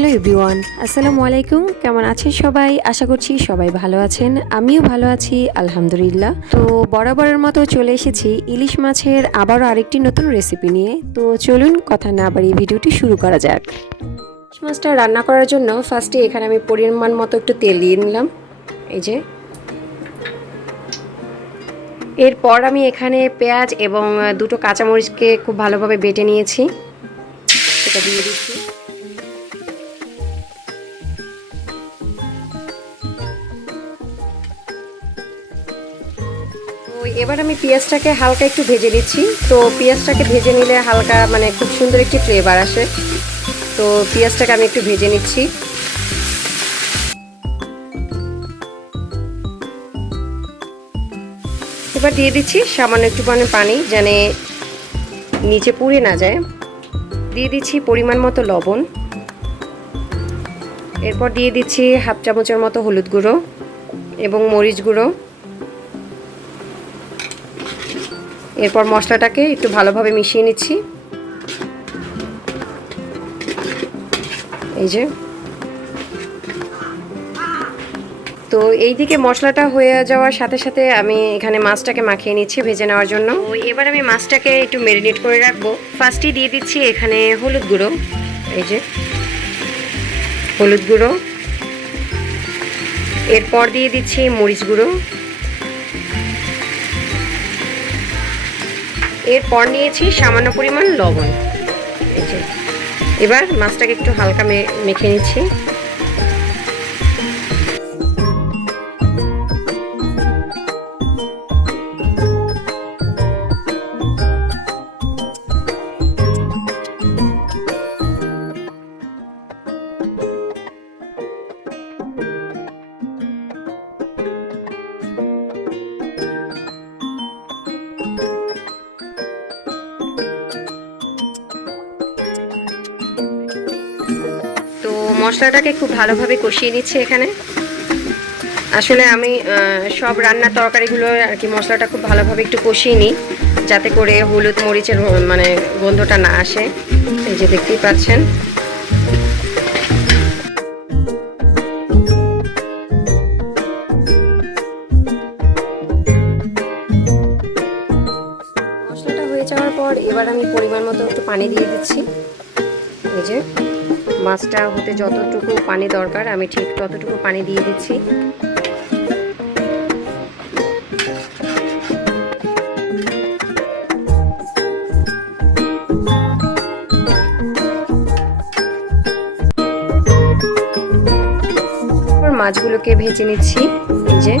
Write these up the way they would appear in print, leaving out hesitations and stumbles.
Hello everyone, আসসালামু আলাইকুম। কেমন আছেন সবাই? আশা করছি সবাই ভালো আছেন। আমিও ভালো আছি আলহামদুলিল্লাহ। তো বরাবরের মতো চলে এসেছি ইলিশ মাছের আবারও আরেকটি নতুন রেসিপি নিয়ে। তো চলুন কথা না বাড়িয়ে ভিডিওটি শুরু করা যাক। ইলিশ মাছটা রান্না করার জন্য ফার্স্টে এখানে আমি পরিমাণ মতো একটু তেল দিয়ে নিলাম, এই যে। এরপর আমি এখানে পেঁয়াজ এবং দুটো কাঁচামরিচকে খুব ভালোভাবে বেটে নিয়েছি, সেটা দিয়ে দিচ্ছি। তো এবার আমি পেঁয়াজটাকে হালকা একটু ভেজে নিচ্ছি। তো পেঁয়াজটাকে ভেজে নিলে হালকা খুব সুন্দর একটি ফ্লেভার আসে। তো পেঁয়াজটাকে আমি একটু ভেজে নিচ্ছি। এবার দিয়ে দিচ্ছি সামান্য একটু পানি, যেন নিচে পুড়ে না যায়। দিয়ে দিচ্ছি পরিমাণ মতো লবণ। এরপর দিয়ে দিচ্ছি হাফ চামচের মতো হলুদ গুঁড়ো এবং মরিচ গুঁড়ো। এরপর মশলাটাকে একটু ভালোভাবে মিশিয়ে নিচ্ছি, এই যে। তো এইদিকে মশলাটা হয়ে যাওয়ার সাথে সাথে আমি এখানে মাছটাকে মাখিয়ে নিচ্ছি ভেজে নেওয়ার জন্য। তো এবার আমি মাছটাকে একটু ম্যারিনেট করে রাখবো। ফার্স্টেই দিয়ে দিচ্ছি এখানে হলুদ গুঁড়ো, এই যে হলুদ গুঁড়ো। এরপর দিয়ে দিচ্ছি মরিচ গুঁড়ো। এরপর নিয়েছি সামান্য পরিমাণ লবণ, এই যে। এবার মাছটাকে একটু হালকা মেখে নিচ্ছি। তো মশলাটাকে খুব ভালোভাবে কষিয়ে নিচ্ছি এখানে। আসলে আমি সব রান্নার তরকারিগুলো আর কি মশলাটা খুব ভালোভাবে একটু কষিয়ে নিই, যাতে করে হলুদ মরিচের গন্ধটা না আসে। এই যে দেখতেই পাচ্ছেন। মশলাটা হয়ে যাওয়ার পর এবার আমি পরিমাণ মতো একটু পানি দিয়ে দিচ্ছি। এই যে মাছটা হতে যতটুকু পানি দরকার আমি ঠিক ততটুকু পানি দিয়ে দিচ্ছি। মাছগুলোকে ভেজে নিচ্ছি, এই যে।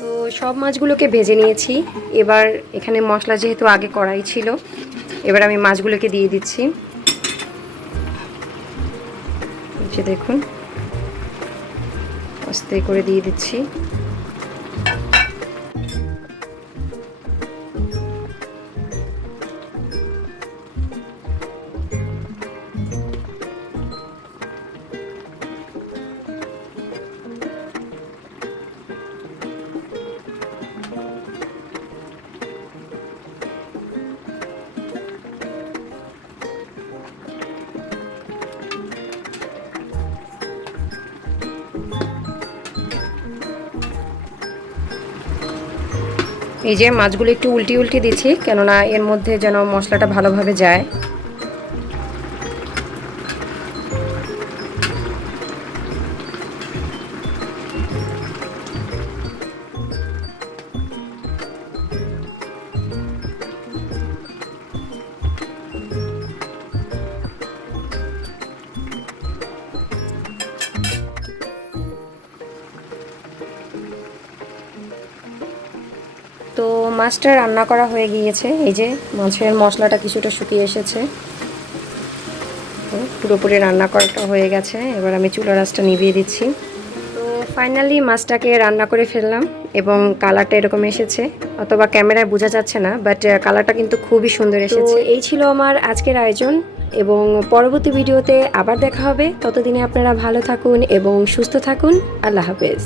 তো সব মাছগুলোকে ভেজে নিয়েছি। এবার এখানে মশলা যেহেতু আগে কড়াই ছিল, এবার আমি মাছগুলোকে দিয়ে দিচ্ছি। যে দেখুন, আস্তে করে দিয়ে দিচ্ছি। এই যে মাছগুলো একটু উল্টি উল্টি দিচ্ছি, কেননা এর মধ্যে যেন মশলাটা ভালোভাবে যায়। তো মাছটা রান্না করা হয়ে গিয়েছে। এই যে মাছের মশলাটা কিছুটা শুকিয়ে এসেছে, পুরোপুরি রান্না করাটা হয়ে গেছে। এবার আমি চুলার আঁচটা নিভিয়ে দিচ্ছি। তো ফাইনালি মাছটাকে রান্না করে ফেললাম এবং কালারটা এরকম এসেছে, অথবা ক্যামেরায় বোঝা যাচ্ছে না, বাট কালারটা কিন্তু খুবই সুন্দর এসেছে। এই ছিল আমার আজকের আয়োজন এবং পরবর্তী ভিডিওতে আবার দেখা হবে। ততদিনে আপনারা ভালো থাকুন এবং সুস্থ থাকুন। আল্লাহ হাফেজ।